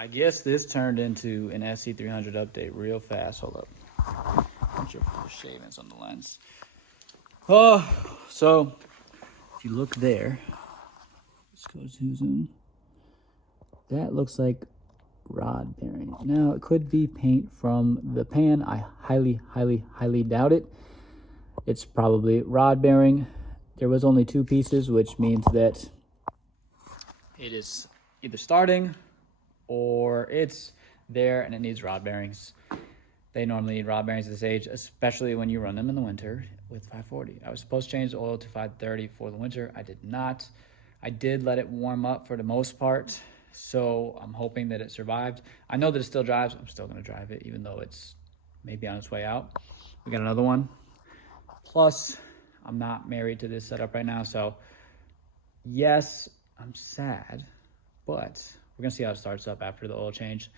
I guess this turned into an SC300 update real fast. Hold up. Bunch of shavings on the lens. Oh, so if you look there, let's go to zoom. That looks like rod bearing. Now, it could be paint from the pan. I highly doubt it. It's probably rod bearing. There was only 2 pieces, which means that it is either starting or it's there and it needs rod bearings. They normally need rod bearings at this age, especially when you run them in the winter with 540. I was supposed to change the oil to 530 for the winter. I did not. I did let it warm up for the most part, so I'm hoping that it survived. I know that it still drives. I'm still going to drive it, even though it's maybe on its way out. We got another one. Plus, I'm not married to this setup right now, so yes, I'm sad, but we're going to see how it starts up after the oil change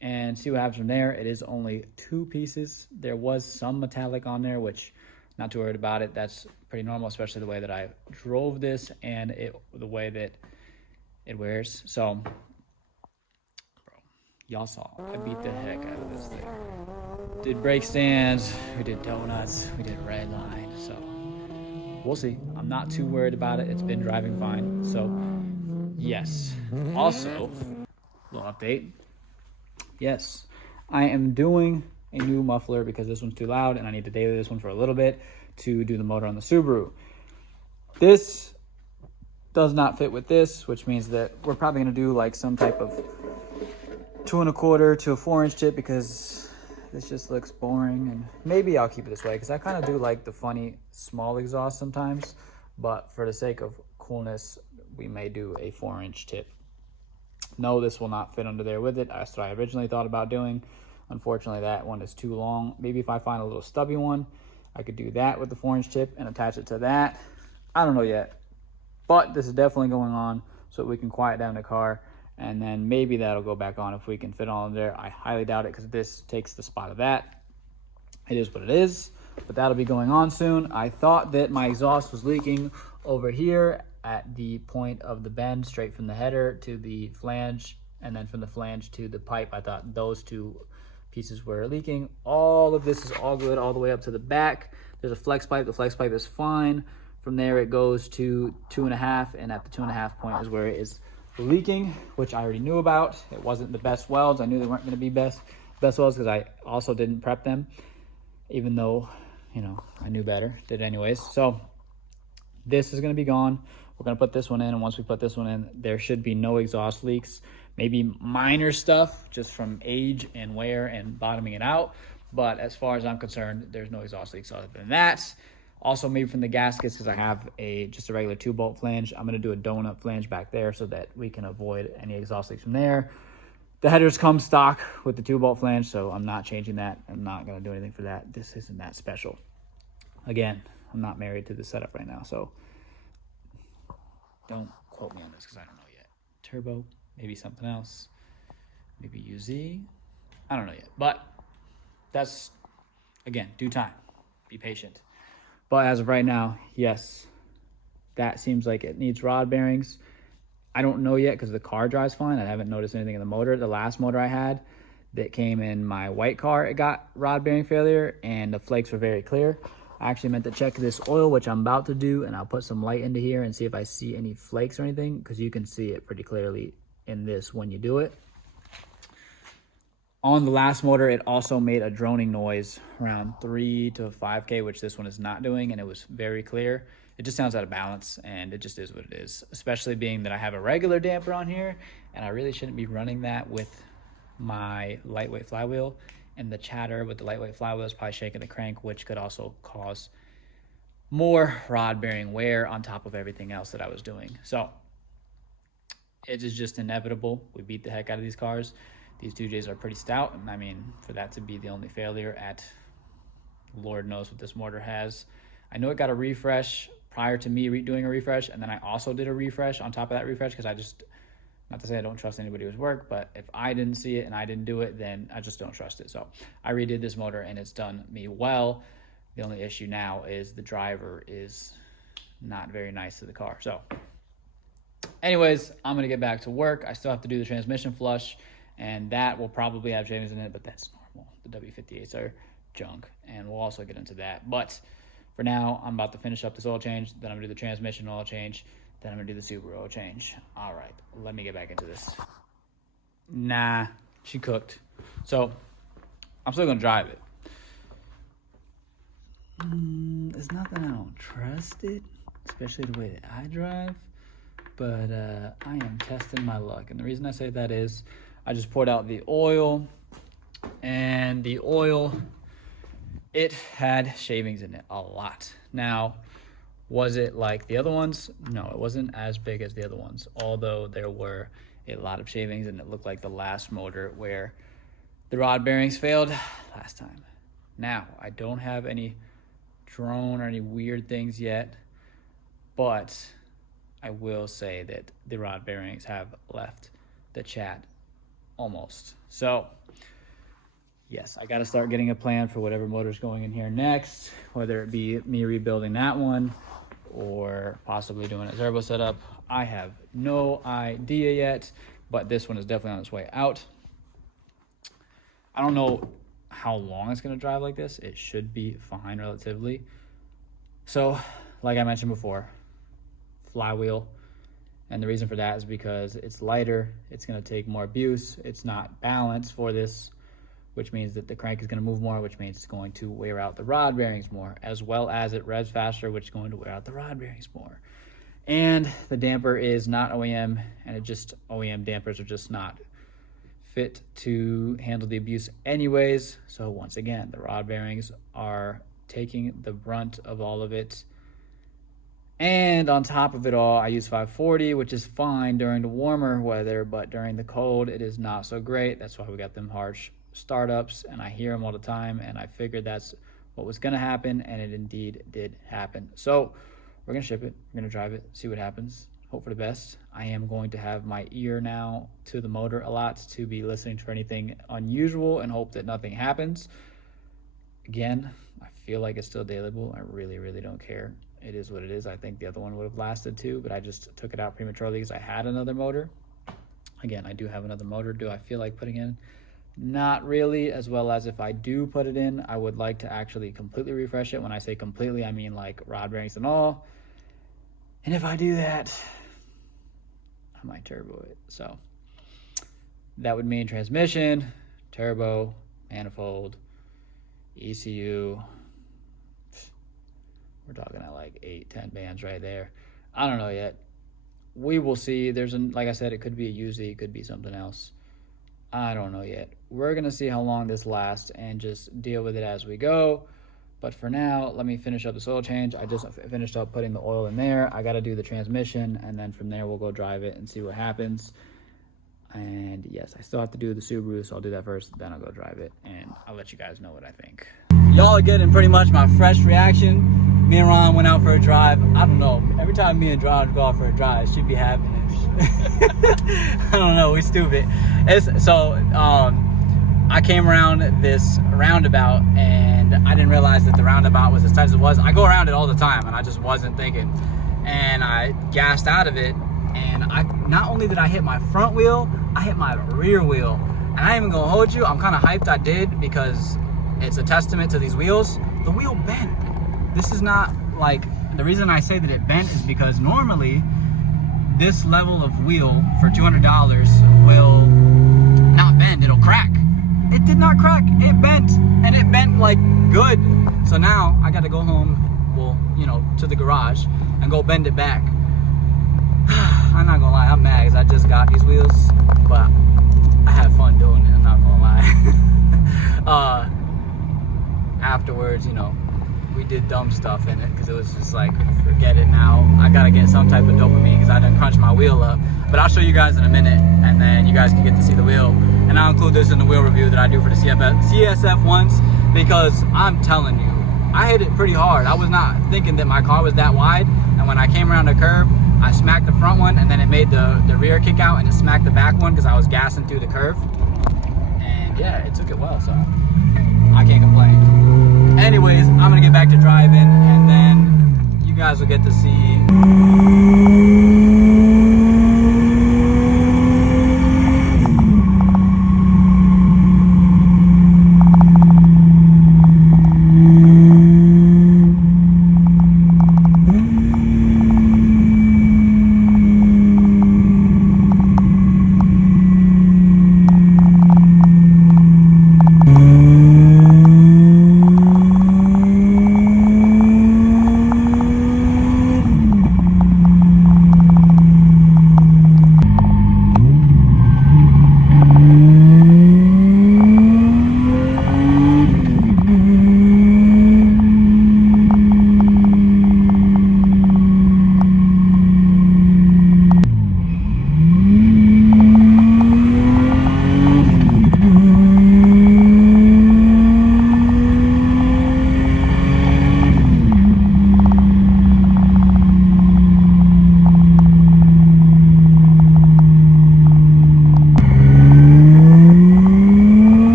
and see what happens from there. It is only 2 pieces. There was some metallic on there, which not too worried about it. That's pretty normal, especially the way that I drove this and the way that it wears. So, bro, y'all saw, I beat the heck out of this thing. Did brake stands, we did donuts, we did red line, so we'll see. I'm not too worried about it. It's been driving fine, so yes. Also, little update. Yes, I am doing a new muffler because this one's too loud and I need to daily this one for a little bit to do the motor on the Subaru. This does not fit with this, which means that we're probably going to do like some type of 2 1/4 to a 4-inch tip because this just looks boring, and maybe I'll keep it this way because I kind of do like the funny small exhaust sometimes, but for the sake of coolness, we may do a 4-inch tip. No, this will not fit under there with it. That's what I originally thought about doing. Unfortunately, that one is too long. Maybe if I find a little stubby one, I could do that with the 4-inch tip and attach it to that. I don't know yet, but this is definitely going on so that we can quiet down the car, and then maybe that'll go back on if we can fit on there. I highly doubt it because this takes the spot of that. It is what it is, but that'll be going on soon. I thought that my exhaust was leaking over here at the point of the bend, straight from the header to the flange, and then from the flange to the pipe. I thought those 2 pieces were leaking. All of this is all good all the way up to the back. There's a flex pipe. The flex pipe is fine. From there it goes to 2.5, and at the 2.5 point is where it is leaking, which I already knew about. It wasn't the best welds. I knew they weren't going to be best welds because I also didn't prep them, even though, you know, I knew better. Did anyways. So this is going to be gone. We're going to put this one in, and once we put this one in, there should be no exhaust leaks. Maybe minor stuff just from age and wear and bottoming it out. But as far as I'm concerned, there's no exhaust leaks other than that. Also, maybe from the gaskets, because I have just a regular 2-bolt flange. I'm going to do a donut flange back there so that we can avoid any exhaust leaks from there. The headers come stock with the 2-bolt flange, so I'm not changing that. I'm not going to do anything for that. This isn't that special. Again, I'm not married to this setup right now, so don't quote me on this because I don't know yet. Turbo, maybe something else, maybe UZ. I don't know yet, but that's, again, due time. Be patient. But as of right now, yes, that seems like it needs rod bearings. I don't know yet because the car drives fine. I haven't noticed anything in the motor. The last motor I had that came in my white car, it got rod bearing failure and the flakes were very clear. I actually meant to check this oil, which I'm about to do, and I'll put some light into here and see if I see any flakes or anything, because you can see it pretty clearly in this when you do it. On the last motor, it also made a droning noise around 3 to 5K, which this one is not doing, and it was very clear. It just sounds out of balance, and it just is what it is, especially being that I have a regular damper on here, and I really shouldn't be running that with my lightweight flywheel. And the chatter with the lightweight flywheel is probably shaking the crank, which could also cause more rod bearing wear on top of everything else that I was doing. So it is just inevitable. We beat the heck out of these cars. These 2Js are pretty stout, and I mean, for that to be the only failure at Lord knows what this motor has. I know it got a refresh prior to me doing a refresh, and then I also did a refresh on top of that refresh because I just, not to say I don't trust anybody's work, but if I didn't see it and I didn't do it, then I just don't trust it. So I redid this motor and it's done me well. The only issue now is the driver is not very nice to the car. So anyways, I'm going to get back to work. I still have to do the transmission flush and that will probably have shavings in it, but that's normal. The W58s are junk, and we'll also get into that. But for now, I'm about to finish up this oil change, then I'm gonna do the transmission oil change, then I'm gonna do the Subaru oil change. All right, let me get back into this. Nah, she cooked. So I'm still gonna drive it. It's not that I don't trust it, especially the way that I drive, but I am testing my luck. And the reason I say that is I just poured out the oil, and the oil, it had shavings in it, a lot. Now, was it like the other ones? No, it wasn't as big as the other ones, although there were a lot of shavings, and it looked like the last motor where the rod bearings failed last time. Now, I don't have any drone or any weird things yet, but I will say that the rod bearings have left the chat almost. So yes, I got to start getting a plan for whatever motor's going in here next, whether it be me rebuilding that one or possibly doing a turbo setup. I have no idea yet, but this one is definitely on its way out. I don't know how long it's going to drive like this. It should be fine relatively. So like I mentioned before, flywheel, and the reason for that is because it's lighter, it's going to take more abuse, it's not balanced for this, which means that the crank is going to move more, which means it's going to wear out the rod bearings more, as well as it revs faster, which is going to wear out the rod bearings more. And the damper is not OEM, and OEM dampers are just not fit to handle the abuse anyways. So once again, the rod bearings are taking the brunt of all of it. And on top of it all, I use 540, which is fine during the warmer weather, but during the cold, it is not so great. That's why we got them harsh startups, and I hear them all the time, and I figured that's what was going to happen, and it indeed did happen. So we're going to ship it, we're going to drive it, see what happens, hope for the best. I am going to have my ear now to the motor a lot to be listening for anything unusual and hope that nothing happens. Again, I feel like it's still dailyable. I really, really don't care. It is what it is. I think the other one would have lasted too, but I just took it out prematurely because I had another motor. Again, I do have another motor. Do I feel like putting in? Not really, as well as if I do put it in, I would like to actually completely refresh it. When I say completely, I mean like rod bearings and all. And if I do that, I might turbo it. So that would mean transmission, turbo, manifold, ECU. We're talking at like 8-10 bands right there. I don't know yet. We will see. Like I said, it could be a UZ, it could be something else. I don't know yet. We're going to see how long this lasts and just deal with it as we go. But for now, let me finish up this oil change. I just finished up putting the oil in there. I got to do the transmission, and then from there we'll go drive it and see what happens. And yes, I still have to do the Subaru, so I'll do that first, then I'll go drive it, and I'll let you guys know what I think. Y'all are getting pretty much my fresh reaction. Me and Ron went out for a drive. I don't know. Every time me and Ron go out for a drive, it should be happening. I don't know. We're stupid. I came around this roundabout, and I didn't realize that the roundabout was as tight as it was. I go around it all the time, and I just wasn't thinking. And I gassed out of it, and not only did I hit my front wheel, I hit my rear wheel. And I ain't even gonna hold you. I'm kind of hyped I did, because it's a testament to these wheels. The wheel bent. This is not like, the reason I say that it bent is because normally this level of wheel for $200 will not bend, it'll crack. It did not crack, it bent, and it bent like good. So now I gotta go home, well, to the garage and go bend it back. I'm not gonna lie, I'm mad because I just got these wheels, but I had fun doing it, I'm not gonna lie. Afterwards, we did dumb stuff in it because it was just like, forget it now. I gotta get some type of dopamine because I done crunched my wheel up. But I'll show you guys in a minute, and then you guys can get to see the wheel. And I'll include this in the wheel review that I do for the CSF ones, because I'm telling you, I hit it pretty hard. I was not thinking that my car was that wide, and when I came around the curve, I smacked the front one, and then it made the rear kick out, and it smacked the back one because I was gassing through the curve. And yeah, it took it well, so I can't complain. Anyways, I'm gonna get back to driving, and then you guys will get to see.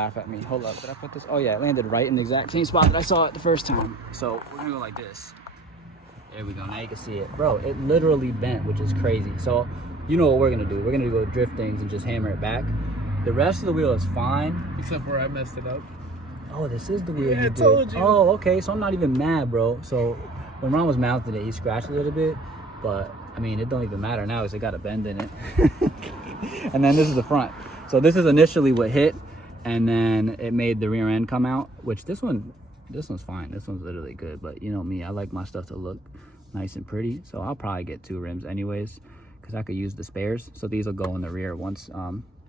laugh at me. Hold up, did I put this? Oh yeah, it landed right in the exact same spot that I saw it the first time. So we're gonna go like this. There we go, now you can see it. Bro, it literally bent, which is crazy. So you know what we're gonna do. We're gonna go drift things and just hammer it back. The rest of the wheel is fine. Except where I messed it up. Oh, this is the wheel. Yeah, you I did. told you. Oh, okay, so I'm not even mad, bro. So when Ron was mounting it, he scratched a little bit, but I mean, it don't even matter now because it got a bend in it. And then this is the front. So this is initially what hit, and then it made the rear end come out, which this one's fine. This one's literally good, but you know me, I like my stuff to look nice and pretty. So I'll probably get 2 rims anyways, because I could use the spares. So these will go in the rear once,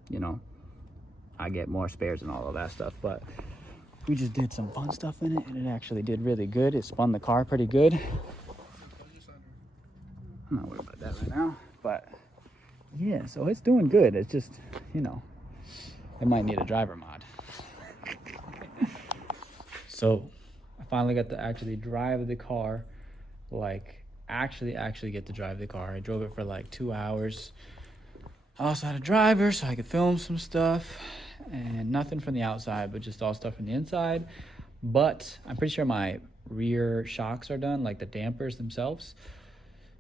you know, I get more spares and all of that stuff. But we just did some fun stuff in it, and it actually did really good. It spun the car pretty good. I'm not worried about that right now, but yeah, so it's doing good. It's just, you know, it might need a driver mod. So I finally got to actually drive the car, like actually get to drive the car. I drove it for like 2 hours. I also had a driver so I could film some stuff, and nothing from the outside, but just all stuff from the inside. But I'm pretty sure my rear shocks are done, like the dampers themselves.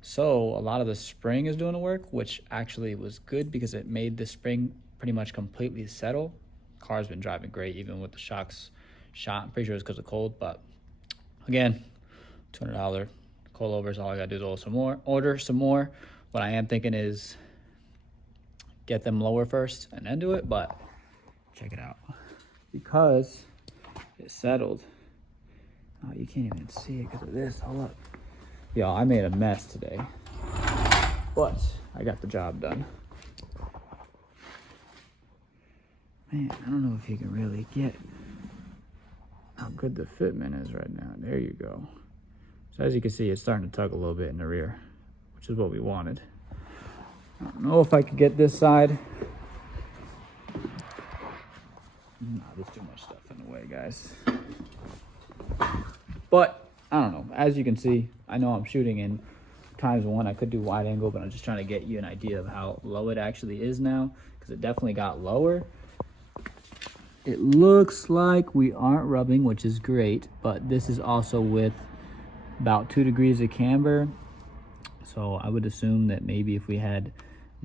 So a lot of the spring is doing the work, which actually was good because it made the spring pretty much completely settle. Car's been driving great even with the shocks shot. I'm pretty sure it's because of cold, but again, $200 coilovers. All I gotta do is order some more. What I am thinking is get them lower first and then do it, but check it out. Because it settled. Oh, you can't even see it because of this. Hold up. Yo, I made a mess today, but I got the job done. Man, I don't know if you can really get how good the fitment is right now. There you go. So as you can see, it's starting to tug a little bit in the rear, which is what we wanted. I don't know if I could get this side. No, there's too much stuff in the way, guys. But I don't know. As you can see, I know I'm shooting in ×1. I could do wide angle, but I'm just trying to get you an idea of how low it actually is now, because it definitely got lower. It looks like we aren't rubbing, which is great, but this is also with about 2 degrees of camber. So I would assume that maybe if we had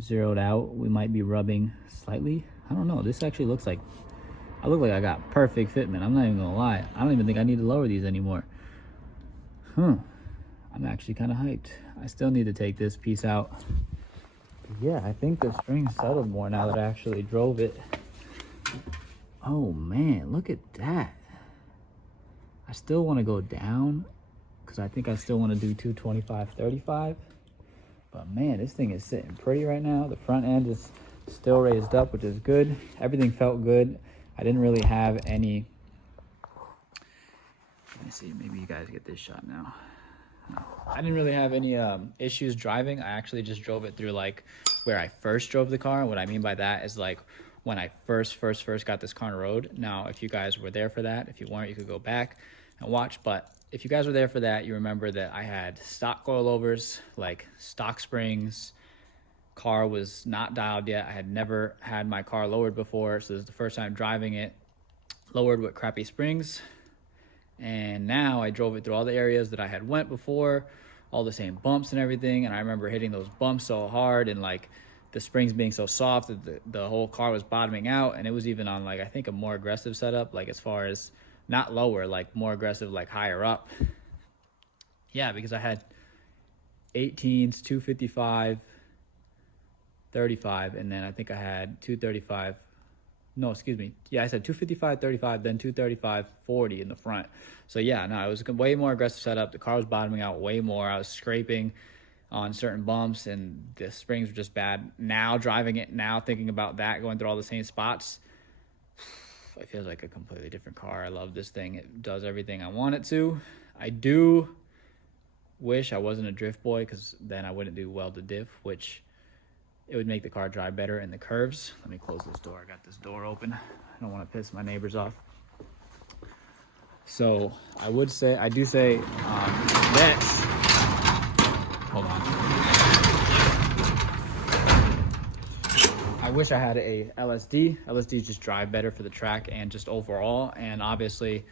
zeroed out, we might be rubbing slightly. I don't know. This actually looks like, I look like I got perfect fitment. I'm not even gonna lie. I don't even think I need to lower these anymore. I'm actually kind of hyped. I still need to take this piece out. But yeah, I think the spring settled more now that I actually drove it. Oh man, look at that. I still want to go down because I think I still want to do 225/35. But man, this thing is sitting pretty right now. The front end is still raised up, which is good. Everything felt good. I didn't really have any. Let me see, maybe you guys get this shot now. No. I didn't really have any issues driving. I actually just drove it through like where I first drove the car. What I mean by that is like when I first got this car on the road. Now, if you guys were there for that, if you weren't, you could go back and watch. But if you guys were there for that, you remember that I had stock coilovers, like stock springs. Car was not dialed yet. I had never had my car lowered before, so this is the first time driving it lowered with crappy springs. And now I drove it through all the areas that I had went before, all the same bumps and everything. And I remember hitting those bumps so hard and like the springs being so soft that the whole car was bottoming out. And it was even on like, I think a more aggressive setup, like as far as not lower, like more aggressive, like higher up. Yeah, because I had 18s, 255, 35, and then I think I had 235. No, excuse me. Yeah, I said 255, 35, then 235, 40 in the front. So yeah, no, it was a way more aggressive setup. The car was bottoming out way more. I was scraping on certain bumps and the springs were just bad. Now driving it, now thinking about that, going through all the same spots, it feels like a completely different car. I love this thing. It does everything I want it to. I do wish I wasn't a drift boy because then I wouldn't do well to diff, which it would make the car drive better in the curves. Let me close this door. I got this door open. I don't want to piss my neighbors off. So I do say this. Hold on. I wish I had a LSD. LSDs just drive better for the track and just overall. And obviously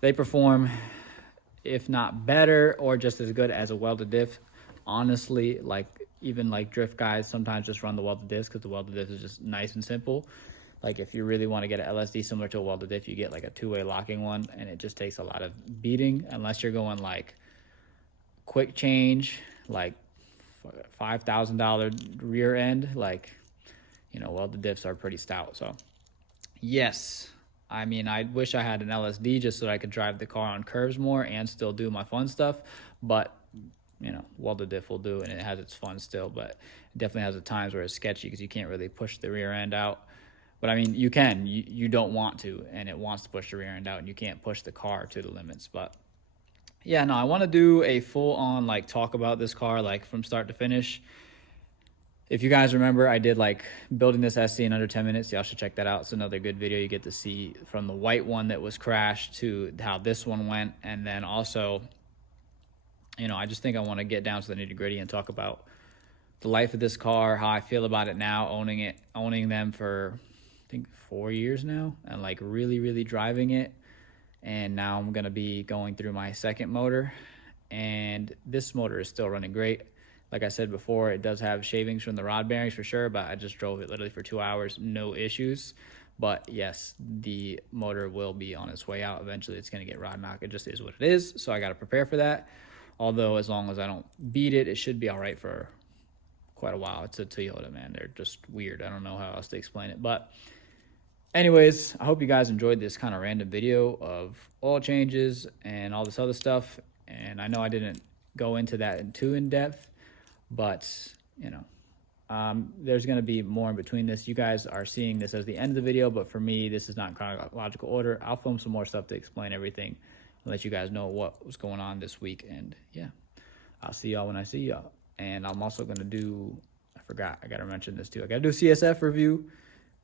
they perform, if not better or just as good as a welded diff. Honestly, like even like drift guys sometimes just run the welded diffs because the welded diff is just nice and simple. Like if you really want to get an LSD similar to a welded diff, you get like a two-way locking one, and it just takes a lot of beating unless you're going like quick change, like $5,000 rear end. Like, you know, welded diffs are pretty stout. So yes, I mean, I wish I had an LSD just so that I could drive the car on curves more and still do my fun stuff. But you know, welded diff will do, and it has its fun still, but it definitely has the times where it's sketchy because you can't really push the rear end out. But I mean, you can, you don't want to, and it wants to push the rear end out, and you can't push the car to the limits. But yeah, no, I want to do a full on like talk about this car, like from start to finish. If you guys remember, I did like building this SC in under 10 minutes. Y'all should check that out. It's another good video. You get to see from the white one that was crashed to how this one went. And then also, you know, I just think I want to get down to the nitty gritty and talk about the life of this car, how I feel about it now, owning them for I think 4 years now, and like really driving it. And now I'm going to be going through my second motor, and this motor is still running great. Like I said before, it does have shavings from the rod bearings for sure, but I just drove it literally for 2 hours, no issues. But yes, the motor will be on its way out. Eventually it's going to get rod knock. It just is what it is. So I got to prepare for that. Although as long as I don't beat it, it should be all right for quite a while. It's a Toyota, man. They're just weird. I don't know how else to explain it. But anyways, I hope you guys enjoyed this kind of random video of oil changes and all this other stuff. And I know I didn't go into that too in depth, but you know, there's going to be more in between this. You guys are seeing this as the end of the video, but for me, this is not in chronological order. I'll film some more stuff to explain everything and let you guys know what was going on this week. And yeah, I'll see y'all when I see y'all. And I'm also going to do, I forgot, I got to mention this too. I got to do a CSF review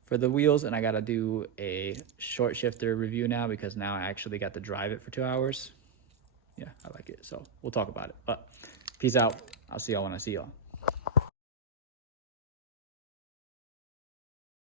for the wheels, and I got to do a short shifter review now because now I actually got to drive it for 2 hours. Yeah, I like it. So we'll talk about it. But peace out. I'll see y'all when I see y'all.